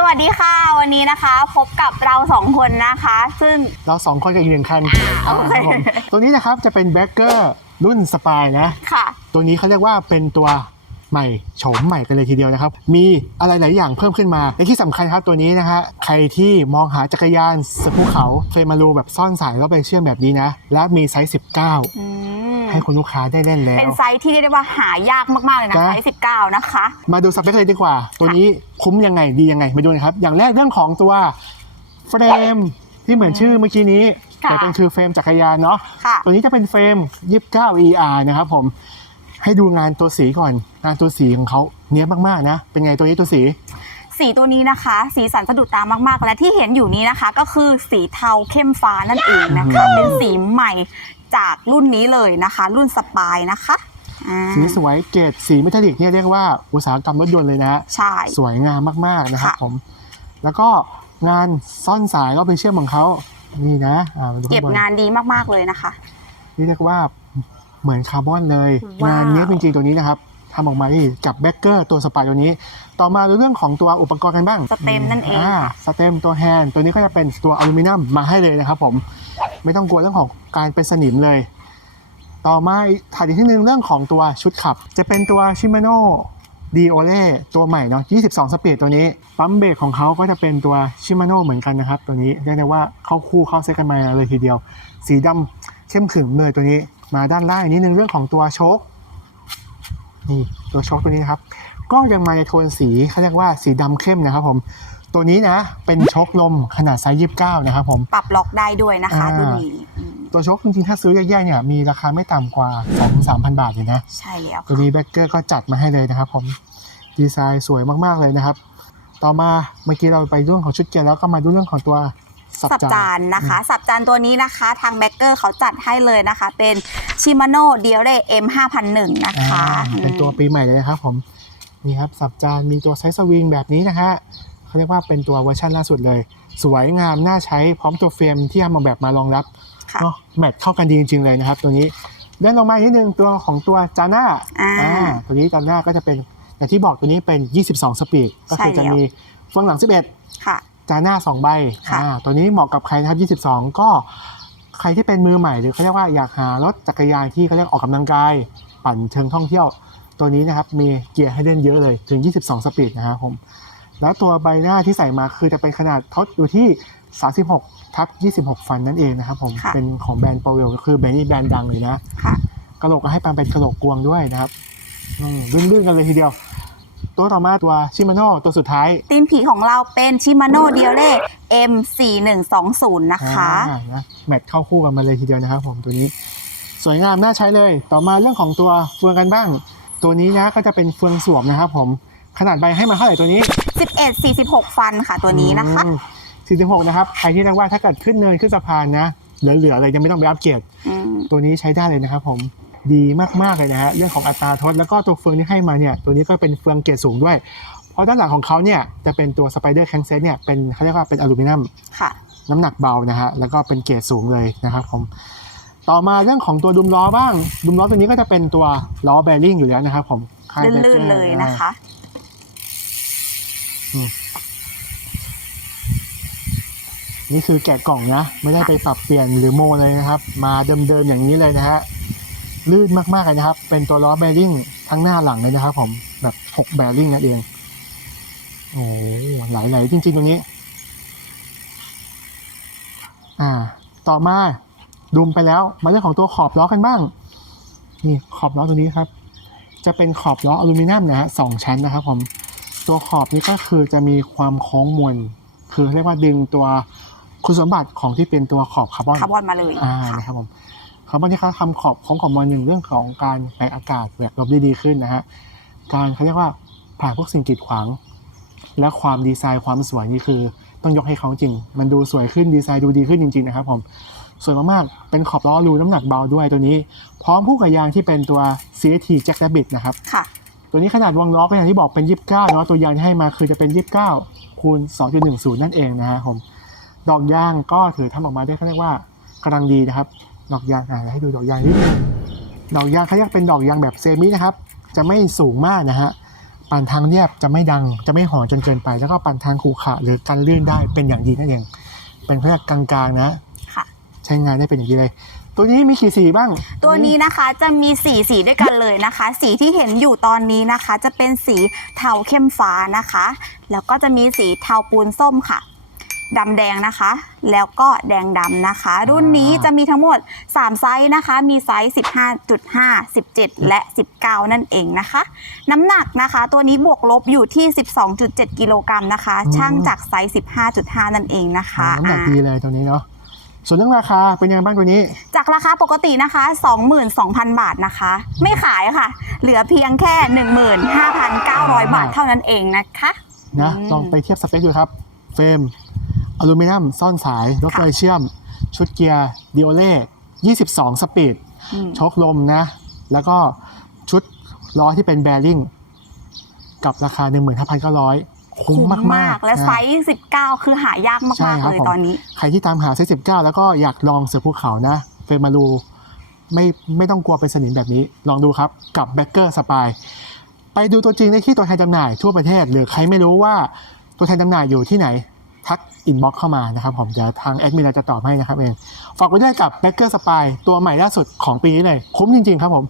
สวัสดีค่ะ วันนี้นะคะ พบกับเราสองคนนะคะ ซึ่ง เราสองคนกับอีกหนึ่งคันโอเคครับผมตัวนี้นะครับจะเป็นแบ็กเกอร์รุ่นสปายนะ ค่ะ ตัวนี้เขาเรียกว่าเป็นตัวใหม่โฉมใหม่กันเลยทีเดียวนะครับ มีอะไรหลายอย่างเพิ่มขึ้นมาและที่สำคัญครับตัวนี้นะฮะใครที่มองหาจักรยานสภูเขาเคยมารูแบบซ่อนสายแล้วไปเชื่อมแบบนี้นะ และมีไซส์ อืม19 ให้คุณลูกค้าได้เล่นแล้เป็นวไซส์ที่เรียกได้ว่าหายากมากๆเลยนะนะ ไซส์19 นะคะ มาดูสเปคเลยดีกว่า ตัวนี้คุ้มยังไงดียังไงมาดูนะครับ อย่างแรกเรื่องของตัวเฟรมที่เหมือนชื่อเมื่อกี้นี้ค่ะแต่เป็นคือเฟรมจักรยานเนาะค่ะ ตัวนี้จะเป็นเฟรม 29 ER นะครับผมให้ดูงานตัวสีก่อนงานตัวสีของเขาเนี้ยบมากๆนะ เป็นไงตัวนี้ตัวสี สีตัวนี้นะคะ สีสันสะดุดตามากๆ และที่เห็นอยู่นี้นะคะ ก็คือสีเทาเข้มฟ้านั่นเองนะคะอืมเป็นสีใหม่ จากรุ่นนี้เลยนะคะ รุ่นสปายนะคะอ่า สีสวยเกรดสีเมทัลลิกเนี่ยเรียกว่าอุตสาหกรรมรถยนต์เลยนะฮะใช่ สวยงามมากๆนะครับค่ะ ผม แล้วก็งานซ่อนสายรอบไปเชื่อมของเขานี่นะอ่ามาดูเก็บข้างบนงานดีมากๆเลยนะคะ นี่เรียกว่าเหมือนคาร์บอนเลย ว้าว งานเนี้ยบจริงๆตัวนี้นะครับทำออกมานี่กับแบ็กเกอร์ตัวสปายตัวนี้ ต่อมาดูเรื่องของตัวอุปกรณ์กันบ้างสเต็มนั่นเอง อ่าสเต็มตัวแฮนด์ตัวนี้ก็จะเป็นตัวอลูมิเนียมมาให้เลยนะครับผม ไม่ต้องกลัวเรื่องของการเป็นสนิมเลย ต่อมาถัดอีกที่หนึ่งเรื่องของตัวชุดขับ จะเป็นตัวชิม a โน่ดีโอเล่ตัวใหม่เนาะ 22 สปีดตัวนี้ ปั๊มเบรกของเขาก็จะเป็นตัวชิม a โน่เหมือนกันนะครับ ตัวนี้เรียกได้ว่าเข้าคู่เข้าเซตกันมาเลยทีเดียว สีดำเข้มขรึมเลยตัวนี้ มาด้านล่างอีกนิดนึงเรื่องของตัวโชคนี่ตัวโชคตัวนี้นะครับ ก็ยังมาในโทนสีเขาเรียกว่าสีดำเข้มนะครับผม ตัวนี้นะ เป็นโชคลมขนาดไซส์29นะครับผม ปรับล็อกได้ด้วยนะคะอ่า รุ่นนี้อืมตัวโชคจริงๆถ้าซื้อแยกๆเนี่ยมีราคาไม่ต่ำกว่า2-3,000 บาทเลยนะ ใช่แล้วตัวนี้แบ็กเกอร์ก็จัดมาให้เลยนะครับผมดีไซน์สวยมากๆเลยนะครับ ต่อมาเมื่อกี้เราไปเรื่องของชุดเกียร์แล้วก็มาดูเรื่องของตัวสับสับจาจานนนะคะ สับจานตัวนี้นะคะ ทางแบ็กเกอร์เขาจัดให้เลยนะคะ เป็นชิมาโน่เดียเร M 5001นะอ่าคะเป็นตัวปีใหม่เลยนะครับผมนี่ครับสับจานมีตัวไซส์สวิงแบบนี้นะฮะ เขาเรียกว่าเป็นตัวเวอร์ชันล่าสุดเลย สวยงามน่าใช้พร้อมตัวเฟรมที่ทำมาแบบมารองรับค่ะเนาะแมทเข้ากันดีจริงๆเลยนะครับ ตัวนี้เลื่อนลงมาอีกนิดนึงตัวของตัวจาน่าอ่าอ่าตัวนี้จาน่าก็จะเป็นอย่างที่บอกตัวนี้เป็น 22 สปีดก็คือใช่จะแล้วมีเฟืองหลัง 11ค่ะจาน่า2ใบค่ะอ่าตัวนี้เหมาะกับใครนะครับ 22 ก็ใครที่เป็นมือใหม่หรือเขาเรียกว่าอยากหารถจักรยานที่เขาเรียกออกกำลังกาย ปั่นเชิงท่องเที่ยวตัวนี้นะครับมีเกียร์ให้เล่นเยอะเลยถึง 22 สปีดนะครับผม แล้วตัวใบหน้าที่ใส่มาคือจะเป็นขนาดทดอยู่ที่ 36ทับ26 ฟันนั่นเองนะครับผมค่ะเป็นของแบรนด์ p o w e l ก็คือแบรนด์นี้แบรนด์ดังเลยนะค่ะกระโหลกก็ให้ปันเป็นกระโหลกกวงด้วยนะครับอืมลื่นๆกันเลยทีเดียว ตัวต่อมาตัวชิมาโน่ตัวสุดท้ายตีนผีของเราเป็นชิมาโน่เดียเร M 4120 นะคะอ่านะแมทเข้าคู่กันมาเลยทีเดียวนะครับผมตัวนี้ สวยงามน่าใช้เลย ต่อมาเรื่องของตัวเฟืองกันบ้าง ตัวนี้นะก็จะเป็นเฟืองสวมนะครับผมขนาดใบให้มาเท่าไหร่ตัวนี้ 11 46 ฟันค่ะตัวนี้นะคะอืม46 นะครับ ใครที่เรียกว่าถ้าเกิดขึ้นเนินขึ้นสะพานนะ เหลือๆเลยยังไม่ต้องไปอัปเกรดอืมตัวนี้ใช้ได้เลยนะครับผมดีมากๆเลยนะฮะเรื่องของอัตราทดแล้วก็ตัวเฟืองที่ให้มาเนี่ยตัวนี้ก็เป็นเฟืองเกรดสูงด้วย เพราะด้านหลังของเขาเนี่ยจะเป็นตัวสไปเดอร์แคนเซตเนี่ยเป็นเขาเรียกว่าเป็นอลูมิเนียมค่ะน้ำหนักเบานะฮะแล้วก็เป็นเกรดสูงเลยนะครับผมต่อมาเรื่องของตัวดุมล้อบ้าง ดุมล้อตัวนี้ก็จะเป็นตัวล้อแบริ่งอยู่แล้วนะครับผมค่ายลื่นๆเลยนะคะ นี่คือแกะกล่องนะ ไม่ได้ไปปรับเปลี่ยนหรือโมเลยนะครับ มาเดิมๆอย่างนี้เลยนะฮะลื่นมากๆเลยนะครับ เป็นตัวล้อแบริ่งทั้งหน้าหลังเลยนะครับ ผมแบบ6แบริ่งนั่นเองโอ้โหหลายๆจริงๆตรงนี้ อ่า ต่อมาดูมไปแล้ว มาเรื่องของตัวขอบล้อกันบ้าง นี่ขอบล้อตัวนี้ครับ จะเป็นขอบล้ออลูมิเนียมนะฮะสองชั้นนะครับ ผม ตัวขอบนี้ก็คือจะมีความโค้งมวลคือเรียกว่าดึงตัวคุณสมบัติของที่เป็นตัวขอบคาร์บอนคาร์บอนมาเลยอ่าค่ะนะครับผมคาร์บอนที่เขาทำขอบของขอบมวลหนึ่งเรื่องของการแบกอากาศแบกลมได้ดีขึ้นนะฮะการเขาเรียกว่าผ่านพวกสิ่งกีดขวาง และความดีไซน์ความสวยนี่คือ ต้องยกให้เขาจริง มันดูสวยขึ้นดีไซน์ดูดีขึ้นจริง ๆ นะครับผมสวยมากๆ เป็นขอบล้อรูน้ำหนักเบาด้วยตัวนี้ พร้อมคู่กับยางที่เป็นตัว CST Jack Rabbit นะครับ ค่ะ ตัวนี้ขนาดวงล้อก็อย่างที่บอกเป็น 29เนาะตัวยางที่ให้มาคือจะเป็น 29คูณ2.10 นั่นเองนะฮะผมดอกยางก็ถือทำออกมาได้เขาเรียกว่ากำลังดีนะครับ ดอกยางอะให้ดูดอกยางนิดนึงดอกยางเขาเรียกเป็นดอกยางแบบเซมินะครับ จะไม่สูงมากนะฮะปั่นทางเรียบจะไม่ดังจะไม่หอนจนเกินไป แล้วก็ปั่นทางขรุขระหรือกันลื่นได้เป็นอย่างดีนั่นเอง เป็นเพื่อกลางๆนะค่ะใช้งานได้เป็นอย่างดีเลย ตัวนี้มีกี่สีบ้าง ตัวนี้นะคะจะมีสีสีด้วยกันเลยนะคะ สีที่เห็นอยู่ตอนนี้นะคะ จะเป็นสีเทาเข้มฟ้านะคะ แล้วก็จะมีสีเทาปูนส้มค่ะดำแดงนะคะ แล้วก็แดงดำนะคะ รุ่นนี้จะมีทั้งหมด 3 ไซส์นะคะ มีไซส์ 15.5 17 และ 19 นั่นเองนะคะ น้ำหนักนะคะ ตัวนี้บวกลบอยู่ที่ 12.7 กิโลกรัมนะคะ ช่างจากไซส์ 15.5 นั่นเองนะคะน้ำหนักอ่าดีเลยตัวนี้เนาะ ส่วนเรื่องราคาเป็นยังไงบ้างตัวนี้ จากราคาปกตินะคะ 22,000 บาทนะคะ ไม่ขายค่ะ เหลือเพียงแค่ 15,900 บาทเท่านั้นเองนะคะนะอืมลองไปเทียบสเปคดูครับ เฟรมอลูมิเนียมซ่อนสายรถไฟเชื่อม ชุดเกียร์ดิโอเล่22 สปีดอืมโชคลมนะ แล้วก็ชุดล้อที่เป็นแบริ่งกับราคา 15,900 คุ้มมากๆและนะไซส์19 คือหายากใช่มากครัๆบเลยผม ตอนนี้ ใครที่ตามหาไซส์19 แล้วก็อยากลองเสือภูเขานะเฟรมารูไม่ไม่ต้องกลัวเป็นสนิมแบบนี้ ลองดูครับกับแบ็กเกอร์สปายไปดูตัวจริงได้ที่ตัวแทนจำหน่ายทั่วประเทศ หรือใครไม่รู้ว่าตัวแทนจำหน่ายอยู่ที่ไหน ทักอินบ็อกเข้ามานะครับผมเดี๋ยวทางแอดมินเราจะตอบให้นะครับเองฝากไว้ด้วยกับแบ็กเกอร์สปายตัวใหม่ล่าสุดของปีนี้เลย คุ้มจริงๆครับผม